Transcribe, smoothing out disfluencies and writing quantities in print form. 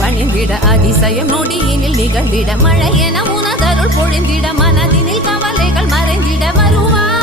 பணிந்திட அதிசயம் நொடியினில் நிகழ்ந்திட மழை என உனதருள் பொழிந்திட மனதினில் கவலைகள் மறைந்திட வருவாய்